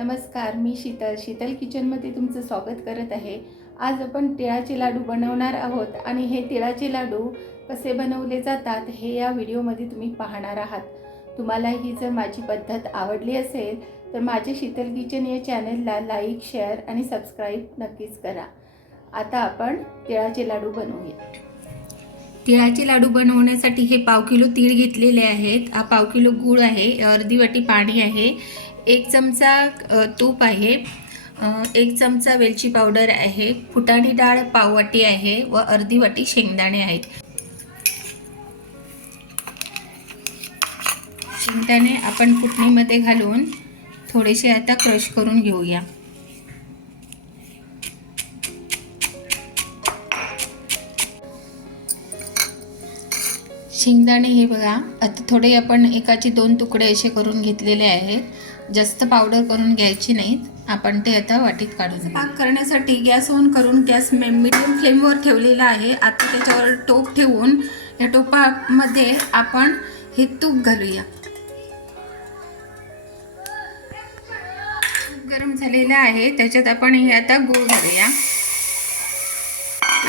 नमस्कार मी शीतल. शीतल किचनमध्ये तुमचं स्वागत करत आहे. आज आपण तिळाचे लाडू बनवणार आहोत आणि हे तिळाचे लाडू कसे बनवले जातात हे या व्हिडिओमध्ये तुम्ही पाहणार आहात. तुम्हाला ही जर माझी पद्धत आवडली असेल तर माझे शीतल किचन या चॅनलला लाईक शेअर आणि सबस्क्राईब नक्कीच करा. आता आपण तिळाचे लाडू बनवूया. तिळाचे लाडू बनवण्यासाठी हे पाव किलो तीळ घेतलेले आहेत. हा पाव किलो गूळ आहे अर्धी वाटी पाणी आहे. एक चमचा तूप आहे. एक चमचा वेलची पावडर आहे. फुटाणी डाळ पाववाटी आहे व अर्धी वाटी शेंगदाणे आहेत. शेंगदाणे आपण कुटणीमध्ये घालून थोडेसे आता क्रश करून घेऊया. शेंगदाणे हे बघा आता थोडे आपण एकाचे दोन तुकडे असे करून घेतलेले आहेत. जास्त पावडर करून घ्यायची नाहीत. आपण ते आता वाटीत काढून पाक करण्यासाठी गॅस ऑन करून गॅस मिडियम फ्लेमवर ठेवलेला आहे. आता त्याच्यावर टोप ठेवून या टोपामध्ये आपण हे तूप घालूया. तूप गरम झालेलं आहे. त्याच्यात आपण हे आता गूळ घालूया.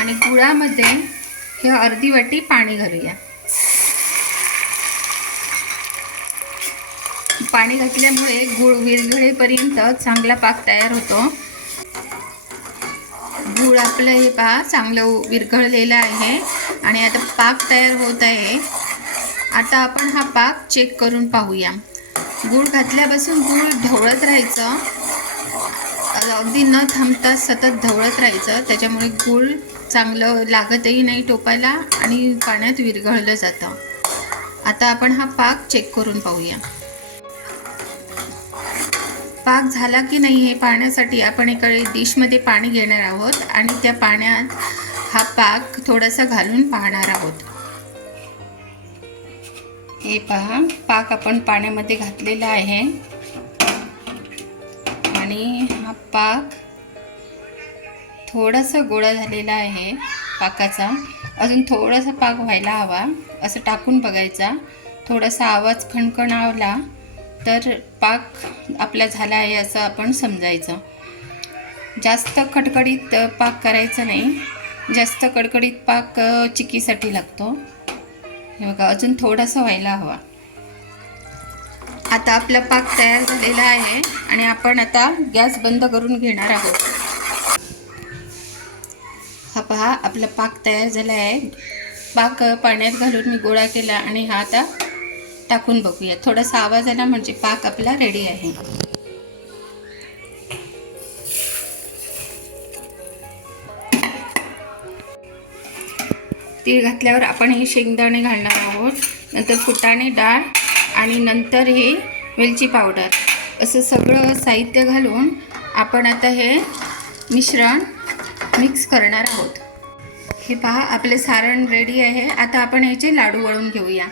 आणि गुळामध्ये हे अर्धी वाटी पाणी घालूया. पाणी घातल्यामुळे गुळ विरघळेपर्यंत चांगला पाक तयार होतो. गुळ आपलं हे पहा चांगलं विरघळलेलं आहे आणि आता पाक तयार होत आहे. आता आपण हा पाक चेक करून पाहूया. गूळ घातल्यापासून गूळ ढवळत राहायचं. अगदी न थांबता सतत ढवळत राहायचं. त्याच्यामुळे गूळ चांगलं लागतही नाही टोपायला आणि पाण्यात विरघळलं जातं. आता आपण हा पाक चेक करून पाहूया. पाक झाला की नाही हे पाहण्यासाठी आपण एका डिशमध्ये पाणी घेणार आहोत आणि त्या पाण्यात हा पाक थोडासा घालून पाहणार आहोत. हे पहा पाक आपण पाण्यामध्ये घातलेला आहे. आणि हा पाक थोडासा गोळा झालेला आहे पाकाचा. अजून थोडासा पाक व्हायला हवा असं टाकून बघायचा. थोडासा आवाज खणखणावला तर पाक आपला झाला आहे असं आपण समजायचं. जास्त खडखडीत पाक करायचं नाही. जास्त कडकडीत पाक चिकीसाठी लागतो. हे बघा अजून थोडासा व्हायला हवा. आता आपला पाक तयार झालेला आहे आणि आपण आता गॅस बंद करून घेणार आहोत. हा पहा आपला पाक तयार झाला आहे. पाक पाण्यात घालून मी गोळा केला आणि हा आता टाकून बघूया. थोडासा आवाज आला म्हणजे पाक आपला रेडी आहे. तीळ घातल्यावर आपण हे शेंगदाणे घालणार आहोत. नंतर फुटाणे डाळ आणि नंतर हे वेलची पावडर. असं सगळं साहित्य घालून आपण आता हे मिश्रण मिक्स करणार आहोत. हे पहा आपले सारण रेडी आहे. आता आपण ह्याचे लाडू वळून घेऊया.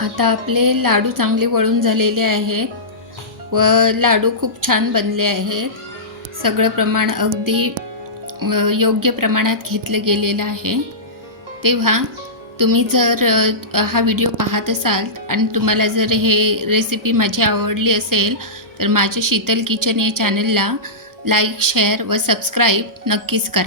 आता आपले लाडू चांगले वळून झालेले आहेत व लाडू खूप छान बनले आहेत सगळं प्रमाण अगदी योग्य प्रमाणात घेतलं गेलेलं आहे. तेव्हा तुम्ही जर हा व्हिडिओ पाहत असाल आणि तुम्हाला जर हे रेसिपी माझी आवडली असेल तर माझे शीतल किचन या चॅनलला लाईक शेअर व सबस्क्राईब नक्कीच करा.